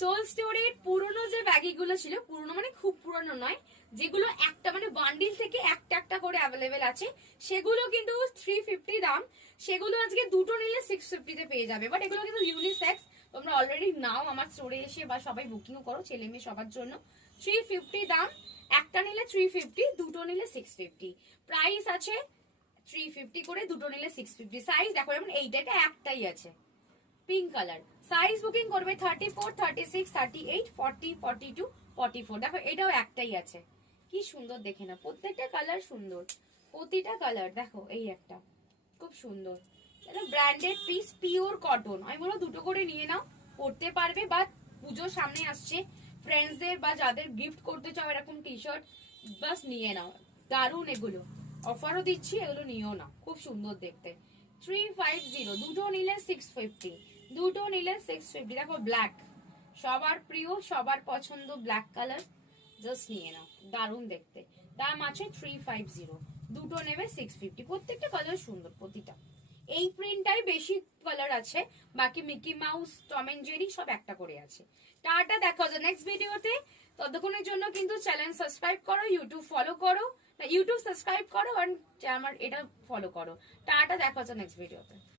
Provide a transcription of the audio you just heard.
Soul স্টোরের পুরনো যে ব্যাগিগুলো ছিল, পুরনো মানে খুব পুরনো নয়, যেগুলো একটা মানে বান্ডিল থেকে একটা একটা করে অ্যাভেলেবেল আছে, সেগুলো কিন্তু 350 দাম। সেগুলো আজকে দুটো নিলে 650 তে পেয়ে যাবে। বাট এগুলো কিন্তু ইউনিসেক্স, তোমরা অলরেডি নাও আমার স্টোরে এসে, বা সবাই বুকিংও করো, ছেলে মেয়ে সবার জন্য। 350 দাম, একটা নিলে 350, দুটো নিলে 650। প্রাইস আছে 350 করে, দুটো নিলে 650। সাইজ দেখো, যেমন এইটা একটাই আছে, পিঙ্ক কালার। সাইজ বুকিং করবে 34, 36, 38, 40, 42, 44। দেখো এটাও একটাই আছে, কি সুন্দর দেখে না, প্রত্যেকটা কালার সুন্দর, প্রতিটা কালার দেখো। এই একটা খুব সুন্দর, এটা ব্র্যান্ডেড পিস, পিওর কটন। আমি বলবো দুটো করে নিয়ে নাও, পরতে পারবে, বা পুজোর সামনে আসছে, ফ্রেন্ডসদের বা যাদের গিফট করতে চাও এরকম টি শার্ট, বাস নিয়ে নাও। দারুন এগুলো, অফারও দিচ্ছি, এগুলো নিও না, খুব সুন্দর দেখতে। 350, দুটো নিলে 650, দুটো নিলে 650। দেখো ব্ল্যাক, সবার প্রিয়, সবার পছন্দ ব্ল্যাক কালার, জাস্ট নিয়ে নাও, দারুন দেখতে। দাম আছে 350, দুটো নেবে 650। প্রত্যেকটা কালার সুন্দর প্রতিটা। এই প্রিন্টটাই বেশি কালার আছে, বাকি Mickey Mouse, Tom and Jerry সব একটা করে আছে। টাটা, দেখা হচ্ছে নেক্সট ভিডিওতে। ততক্ষণের জন্য কিন্তু চ্যানেল সাবস্ক্রাইব করো, ইউটিউব ফলো করো, ইউটিউব সাবস্ক্রাইব করো, আর আমার এটা ফলো করো। টাটা, দেখা হচ্ছে নেক্সট ভিডিওতে।